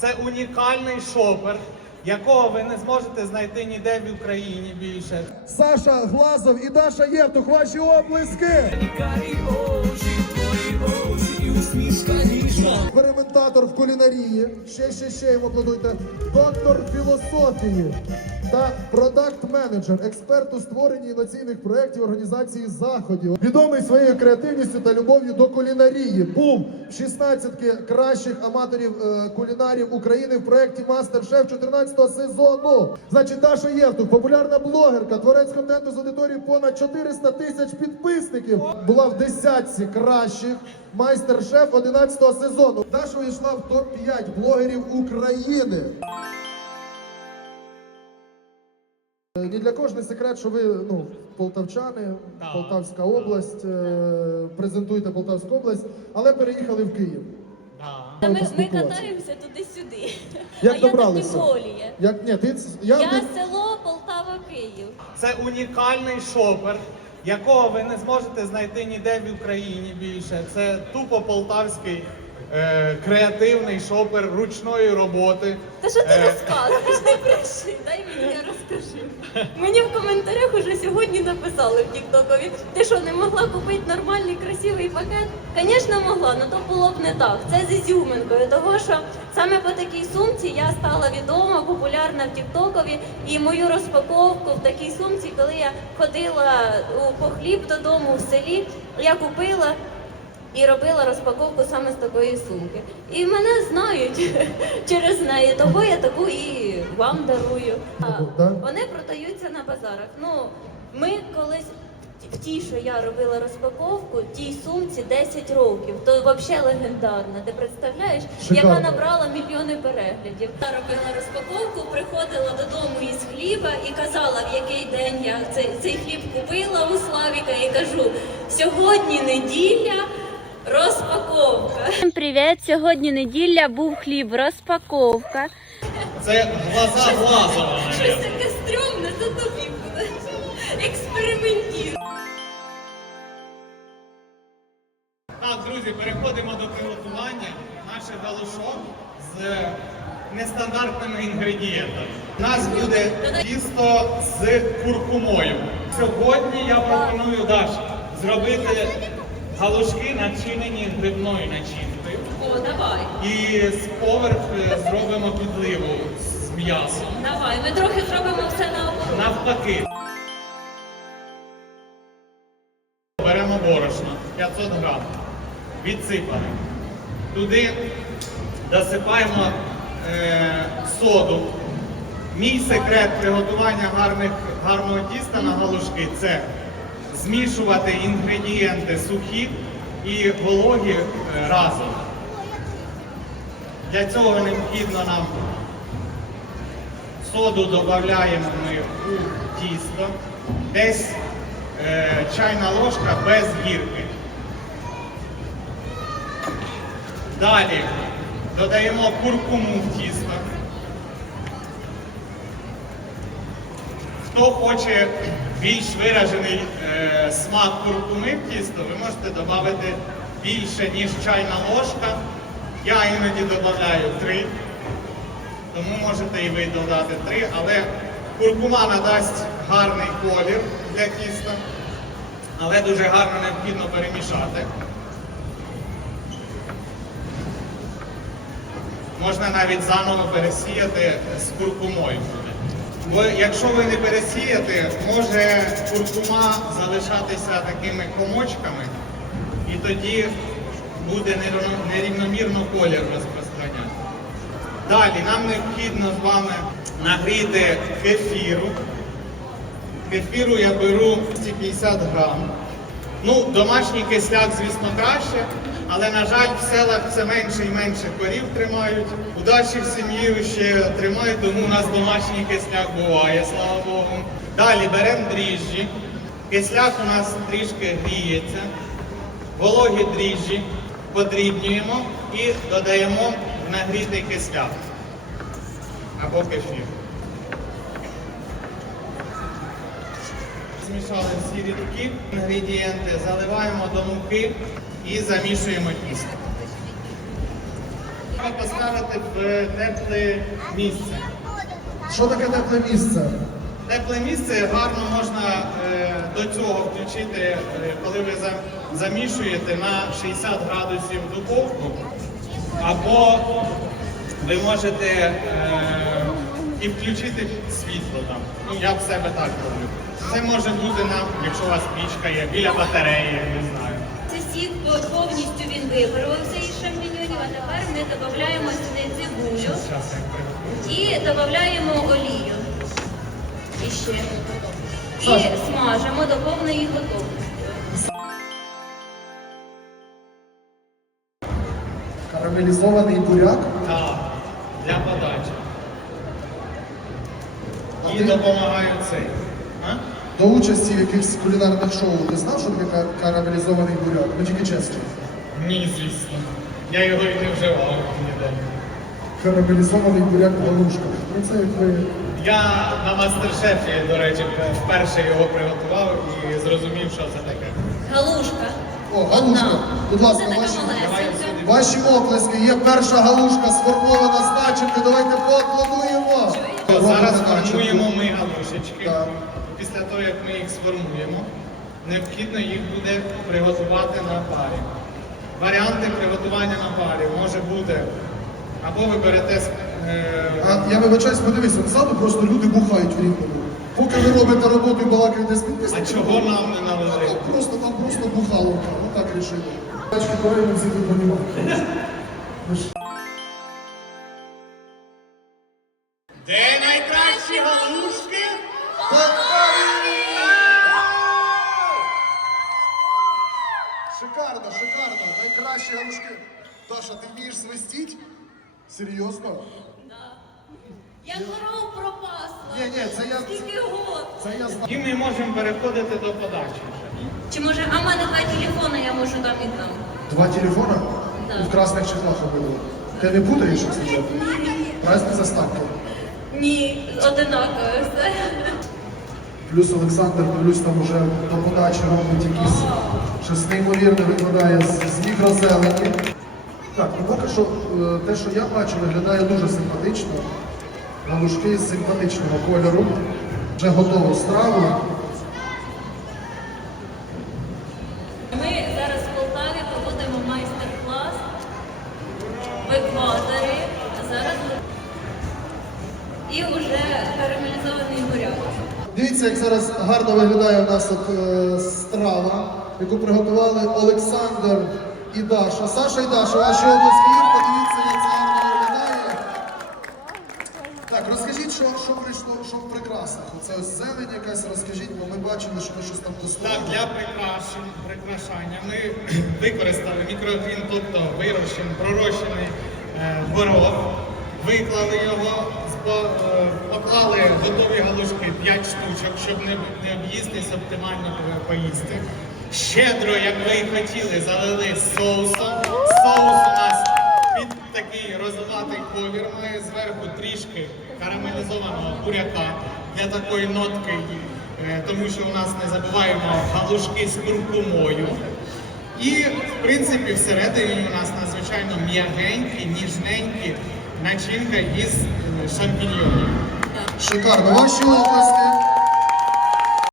Це унікальний шопер, якого ви не зможете знайти ніде в Україні більше. Саша Глазов і Даша Євтух, ваші облиски. Експериментатор в кулінарії. Ще, ще, ще йому аплодуйте. Доктор філософії та продакт-менеджер, експерт у створенні інноваційних проєктів організації заходів. Відомий своєю креативністю та любов'ю до кулінарії. Був в 16 кращих аматорів е, кулінарів України в проєкті Мастер-Шеф 14-го сезону. Значить, Даша Євтух, популярна блогерка, творець контенту з аудиторією понад 400 тисяч підписників. Була в десятці кращих майстер-шеф 11-го сезону. Даша увійшла в топ-5 блогерів України. Ні для кого ж не секрет, що ви ну, полтавчани, Так. Полтавська область, е, презентуєте Полтавську область, але переїхали в Київ. Да. Ми, ми катаємося туди-сюди. Як а добралися? я Тимолія. Як ні, ти я, Я не- село Полтава, Київ. Це унікальний шопер, якого ви не зможете знайти ніде в Україні більше. Це тупо полтавський е, креативний шопер ручної роботи. Та що ти Е. розказуєш? Не бреши, дай мені я розкажу. Мені в коментарях уже сьогодні написали в Тіктокові. Ти що, не могла купити нормальний красивий пакет? Звісно, могла, але то було б не так. Це з ізюминкою, того що саме по такій сумці я стала відома, популярна в Тіктокові. І мою розпаковку в такій сумці, коли я ходила по хліб додому в селі, я купила. І робила розпаковку саме з такої сумки. І мене знають через неї, того я таку і вам дарую. Вони продаються на базарах. Ну, ми колись в тій, що я робила розпаковку, тій сумці 10 років. То взагалі легендарна. Ти представляєш, Шикарно. яка набрала мільйони переглядів. Я робила розпаковку, приходила додому із хліба і казала, в який день я цей, цей хліб купила у Славіка, і кажу: сьогодні неділя. Розпаковка. Всім привіт! Сьогодні неділя був хліб. Розпаковка. Це глаза глазова. Щось таке стрьомне, то тобі буде. Експериментір. Так, друзі, переходимо до приготування. Наш галушок з нестандартними інгредієнтами. У нас буде тісто з куркумою. Сьогодні я пропоную Даш зробити галушки начинені грибною начинкою. О, давай. І з поверху зробимо підливу з м'ясом. Давай. Ми трохи зробимо все наоборот. Навпаки. Беремо борошно 500 грам. Відсипане. Туди досипаємо е, соду. Мій секрет приготування гарних, гарного тіста на галушки це змішувати інгредієнти сухі і вологі е, разом. Для цього необхідно нам Соду додаємо ми у тісто, десь е, чайна ложка без гірки. Далі додаємо куркуму в тісто. Хто хоче більш виражений е, смак куркуми в тісто, ви можете додати більше, ніж чайна ложка. Я іноді додаю три. Тому можете і ви додати три, але куркума надасть гарний колір для тіста, але дуже гарно необхідно перемішати. Можна навіть заново пересіяти з куркумою. Бо якщо ви не пересієте, може куркума залишатися такими комочками, і тоді буде нерівномірно колір розпространяти. Далі нам необхідно з вами нагріти кефіру. Кефіру я беру 250 грам. Ну, домашній кисляк, звісно, краще, але, на жаль, в селах все менше і менше корів тримають. У в сім'ї ще тримають, тому у нас домашній кисляк буває, слава Богу. Далі беремо дріжджі. Кисляк у нас трішки гріється. Вологі дріжджі подрібнюємо і додаємо в нагрітий кисляк або кефір. Змішали всі рідкі інгредієнти, заливаємо до муки і замішуємо тісто. треба поставити в тепле місце. Що таке тепле місце? Тепле місце гарно можна е, до цього включити, е, коли ви замішуєте на 60 градусів духовку, або ви можете е, і включити світло там. Ну, я в себе так роблю. Це може бути на, якщо у вас пічка є, біля батареї, я не знаю. Випарувався із шампіньонів, а тепер ми додаємо сюди цибулю і додаємо олію. І ще. І смажимо до повної готовності. Карамелізований буряк. Так, для подачі. А І ти- допомагаю цей. А? До участі в якихось кулінарних шоу ти знав, що таке карамелізований буряк? Ну тільки чесно. Ні, звісно. Я його і не вживав ніде. Карамелізований буряк в галушках. Ну це як ви. Я на мастер-шефі, до речі, вперше його приготував і зрозумів, що це таке. Галушка. О, галушка. Будь ласка, Це така ваші, малесенька. ваші оплески. Є перша галушка сформована з начинки. Давайте поаплодуємо. Зараз Робимо начинку. формуємо ми галушечки. Так. Після того, як ми їх сформуємо, необхідно їх буде приготувати на парі. Варіанти приготування на парі може бути або ви берете е, А я вибачаюсь, подивись, от ззаду просто люди бухають в рівному. Поки ви робите роботу і балакаєте з А підписниками. чого нам не належить? Там просто, там просто бухаловка. Ну так рішили. Бачите, правильно всі тут понімають. Шикарно, шикарно. Найкращі галушки. Таша, ти вмієш свистіть? Серйозно? Я коров пропасла. Ні, ні, це я. Скільки год. Це я знаю. І ми можемо переходити до подачі. Чи може, а в мене два телефони, я можу там і там. Два телефона Да. в красних чехлах обидва. Ти не путаєш їх спочатку? Разниця. Ні, одинакове все. Плюс Олександр, дивлюсь, там уже до подачі робить якісь щось неймовірне викладає з, з мікрозелені. Так, ну поки що е, те, що я бачу, виглядає дуже симпатично. Галушки з симпатичного кольору. Вже готову страву. Дивіться, як зараз гарно виглядає у нас от, е, страва, яку приготували Олександр і Даша. Саша і Даша, ваші обласки подивіться, як це гарно виглядає. Так, розкажіть, що, що прийшло, що в прикрасах. Оце ось зелень якась, розкажіть, бо ми бачили, що ви щось там Так, для прикрашень, прикрашання ми використали мікрогрін, тобто вирощений, пророщений е, горох, виклали його, спо- е, поклали готові галушки 5 штучок, щоб не, не об'їстись, оптимально поїсти. Щедро, як ви і хотіли, залили соусом. Соус у нас під такий розливатий колір має зверху трішки карамелізованого буряка для такої нотки, е, тому що у нас не забуваємо галушки з куркумою. І в принципі всередині у нас надзвичайно м'ягенькі, ніжненькі начинка із е, шампіньйонів. Шикарно. Ваші обласки.